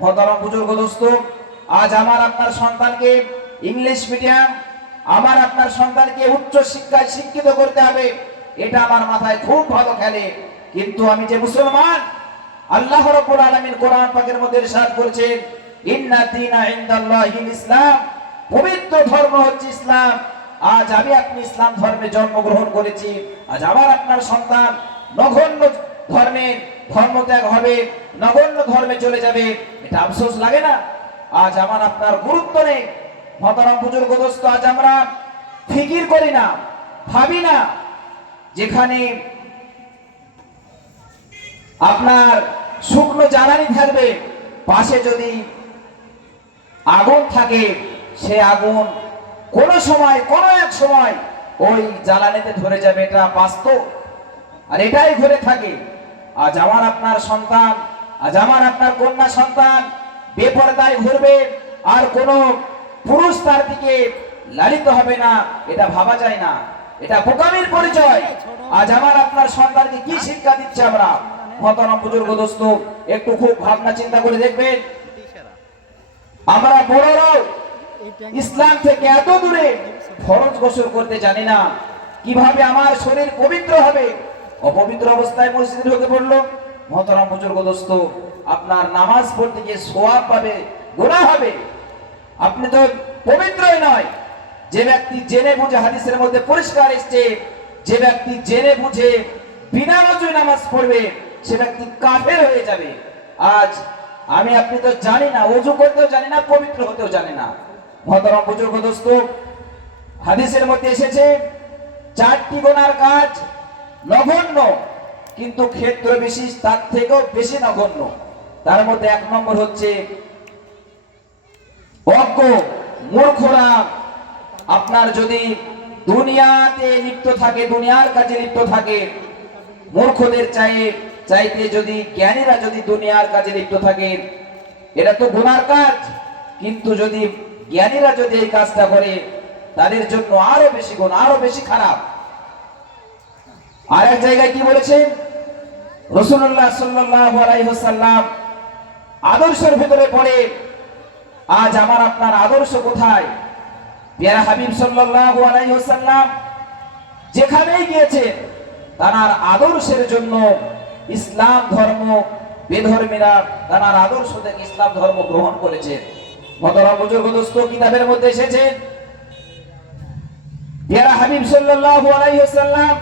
মহতারাম বুজুর্গ দোস্ত, আজ আমার আপনার সন্তানকে ইংলিশ মিডিয়াম, আমার আপনার সন্তানকে উচ্চ শিক্ষায় শিক্ষিত করতে হবে, এটা আমার মাথায় খুব ভালো খেলে। কিন্তু আমি যে মুসলমান, আল্লাহ রাব্বুল আলামিন কোরআন পাকের মধ্যে ইরশাদ করেছেন, ইন্না দীনা ইনদাল্লাহিল ইসলাম পবিত্র ধর্ম হচ্ছে ইসলাম। আজ আমি আপনি ইসলাম ধর্মে জন্মগ্রহণ করেছি, আজ আমার আপনার সন্তান নগণ্য ধর্মের ধর্মত্যাগ হবে, নগণ্য ধর্মে চলে যাবে, এটা আফসোস লাগে না। আজ আমার আপনার গুরুত্ব নেই। মতারাম বুজুর্গ দোস্ত আজ আমরা ফিকির করি না, ভাবি না। যেখানে আপনার শুকনো জ্বালানি থাকবে, পাশে যদি আগুন থাকে, সে আগুন কোন সময়, কোন এক সময় ওই জ্বালানিতে ধরে যাবে, এটা বাস্তব। আর এটাই ঘুরে থাকে। আজ আমার আপনার সন্তান, আজ আমার আপনার কন্যা সন্তান বেপরদায় ঘুরবে, আর কোন পুরুষ তার দিকে লালিত হবে না, এটা ভাবা যায় না। এটা বোকামির পরিচয়। আজ আমার আপনার সন্তানকে কি শিক্ষা দিচ্ছে আমরা? মতনাম বুজুর্গ দোস্ত, একটু খুব ভাবনা চিন্তা করে দেখবেন। আমরা বড়রাও ইসলাম থেকে এত দূরে ফরজ গোসল করতে জানি না। কীভাবে আমার শরীর পবিত্র হবে? অপবিত্র অবস্থায় মসজিদে ঢুকে পড়ল। মহতরাম বুজুর্গ, দোস্ত, আপনার নামাজ পড়তে গিয়ে সোয়াব পাবে গোনা হবে। আপনি তো পবিত্রই নয়। যে ব্যক্তি জেনে বুঝে হাদিসের মধ্যে পরিষ্কার এসছে, যে ব্যক্তি জেনে বুঝে বিনা অজুই নামাজ পড়বে, সে ব্যক্তি কাফের হয়ে যাবে। আজ আমি, আপনি তো জানি না, অজু করতেও জানি না, পবিত্র হতেও জানি না। মহতরম বুজুর্গ, দোস্ত, হাদিসের মধ্যে এসেছে, চারটি গোনার কাজ নগণ্য, কিন্তু ক্ষেত্র বিশেষ তার থেকেও বেশি নগণ্য। তার মধ্যে এক নম্বর হচ্ছে, অজ্ঞ, মূর্খরা আপনার যদি দুনিয়াতে লিপ্ত থাকে, দুনিয়ার কাজে লিপ্ত থাকে, মূর্খদের চাই চাইতে যদি জ্ঞানীরা যদি দুনিয়ার কাজে লিপ্ত থাকে, এটা তো গুনার কাজ। কিন্তু যদি জ্ঞানীরা যদি এই কাজটা করে, তাদের জন্য আরও বেশি গুণ, আরও বেশি খারাপ। আর এক জায়গায় কি বলেছেন রসুল্লাহ ওয়াসাল্লাম আদর্শের ভিতরে পড়ে, আজ আমার আপনার আদর্শ কোথায়? পেয়ারা হাবিব সাল্লাল্লাহু আলাইহি ওয়াসাল্লাম যেখানেই গিয়েছেন, তার আদর্শের জন্য ইসলাম ধর্ম, বেধর্মীরা তার আদর্শ থেকে ইসলাম ধর্ম গ্রহণ করেছেন। মতরা বুজুর্গ দোস্ত কিতাবের মধ্যে এসেছেন পেয়ারা হাবিব সাল্লাল্লাহু আলাইহি ওয়াসাল্লাম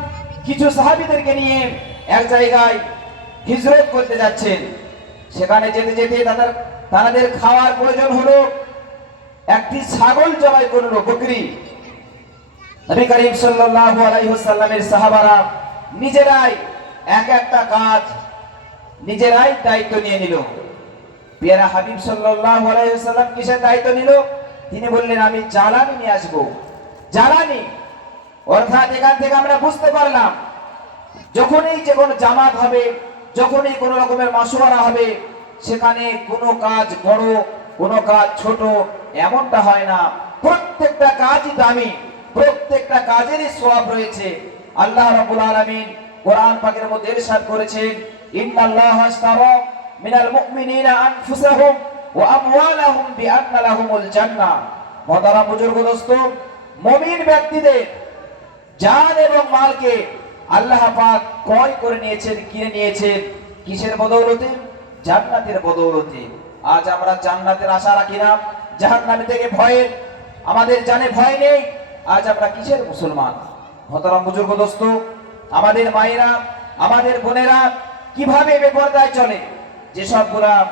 কিছু সাহাবীদেরকে নিয়ে এক জায়গায় হিজরত করতে যাচ্ছেন। সেখানে যেতে যেতে তাদের তাদের খাওয়ার প্রয়োজন হলো একটি ছাগল জবাই করল বকরি। নবী করিম সাল্লাল্লাহু আলাইহি ওয়াসাল্লামের সাহাবারা নিজেরাই এক একটা কাজ নিজেরাই দায়িত্ব নিয়ে নিল। পেয়ারা হাবিব সাল্লাল্লাহু আলাইহি ওয়াসাল্লাম কিসের দায়িত্ব নিল? তিনি বললেন, আমি জ্বালানি নিয়ে আসব। জ্বালানি অর্থাৎ এখান থেকে আমরা বুঝতে পারলাম, যখনই যে কোনো জামাত হবে, যখনই কোনো রকমের মাসুয়ারা হবে, সেখানে কোনো কাজ বড়, কোনো কাজ ছোট, এমনটা হয় না। প্রত্যেকটা কাজই দামি, প্রত্যেকটা কাজেরই সোয়াব রয়েছে। আল্লাহ রাব্বুল আলামিন কোরআন পাকের মধ্যে ইরশাদ করেছেন, ইন্নাল্লাহ আশতারা মিনাল মুমিনিনা আনফুসাহুম ওয়া আমওয়ালাহুম বিআন্না লাহুমুল জান্নাহ। মহতারা বুজুর্গ দোস্ত, মুমিন ব্যক্তিদের জান এবং মালকে আল্লাহ পাক ক্রয় করে নিয়েছেন, কিনে নিয়েছেন। কিসের বদৌলতে? জান্নাতের বদৌলতে। আজ আমরা জান্নাতের আশা রাখি না। জাহান্নামে থেকে ভয়ের আমাদের জানে ভয় নেই। আজ আমরা কিসের মুসলমান? মহতারাম বুজুর্গ দোস্ত, আমাদের মায়েরা, আমাদের বোনেরা কীভাবে বেপরদায় চলে? যেসবগুলা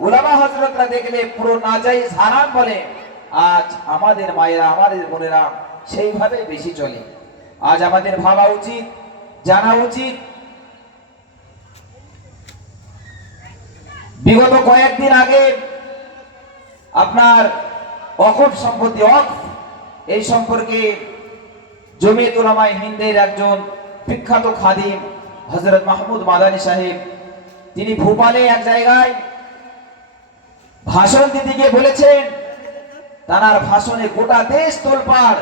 উলামা হজরতরা দেখলে পুরো নাজাইজ হারাম বলে, আজ আমাদের মায়েরা, আমাদের বোনেরা সেইভাবে বেশি চলে। আজ আমাদের ভাবা উচিত, জানা উচিত। বিগত কয়েকদিন আগে আপনার অকফ সম্পত্তি অফ এই সম্পর্কে জমিয়ত উলামায়ে হিন্দের একজন বিখ্যাত খাদিম হজরত মাহমুদ মাদানী সাহেব, তিনি ভোপালে এক জায়গায় ভাষণ দিতে গিয়ে বলেছেন, তার ভাষণে গোটা দেশ তোলপাড়।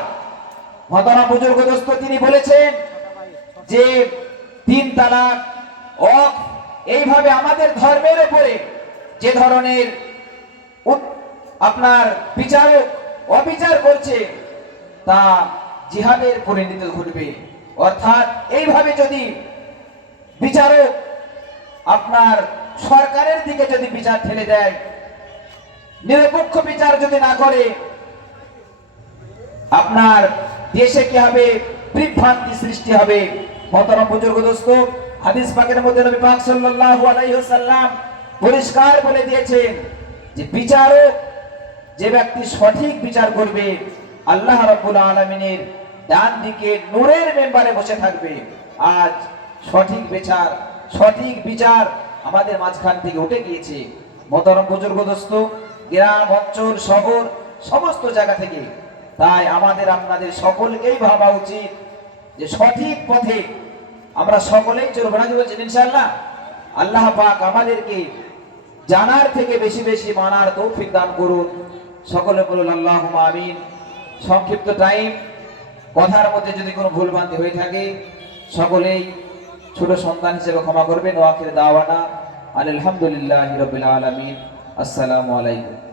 মতানা বুজুর্গ দোস্ত তিনি বলেছেন যে তিন তালাক অফ, এইভাবে আমাদের ধর্মের উপরে যে ধরনের আপনার বিচারক অবিচার করছে, তা জিহাদের পরিণত ঘটবে। অর্থাৎ এইভাবে যদি বিচারক আপনার সরকারের দিকে যদি বিচার ঠেলে দেয়, নিরপেক্ষ বিচার যদি না করে, আপনার দেশে কি হবে? বিভ্রান্তি সৃষ্টি হবে। মহতরম বুজুর্গ দোস্ত, হাদিস পাকের মধ্যে নবী পাক সাল্লাল্লাহু আলাইহি ওয়াসাল্লাম পরিষ্কার বলে দিয়েছেন যে বিচারক যে ব্যক্তি সঠিক বিচার করবে, আল্লাহ রাব্বুল আলামিনের ডান দিকে নূরের মেম্বারে বসে থাকবে। আজ সঠিক বিচার সঠিক বিচার আমাদের মাঝখান থেকে উঠে গিয়েছে। মহতরম বুজুর্গ দোস্ত, গ্রাম, অঞ্চল, শহর, সমস্ত জায়গা থেকে তাই আমাদের আপনাদের সকলকেই ভাবা উচিত যে সঠিক পথে আমরা সকলেই চলবো না বলছেন ইনশাআল্লাহ? আল্লাহ পাক আমাদেরকে জানার থেকে বেশি বেশি মানার তৌফিক দান করুন। সকলে বলুন আল্লাহ আমিন। সংক্ষিপ্ত টাইম কথার মধ্যে যদি কোনো ভুল ভ্রান্তি হয়ে থাকে, সকলেই ছোট সন্তান হিসেবে ক্ষমা করবেন। ওয়াকির দাওয়ানা আলহামদুলিল্লাহ রবিল আলমিন। আসসালামু আলাইকুম।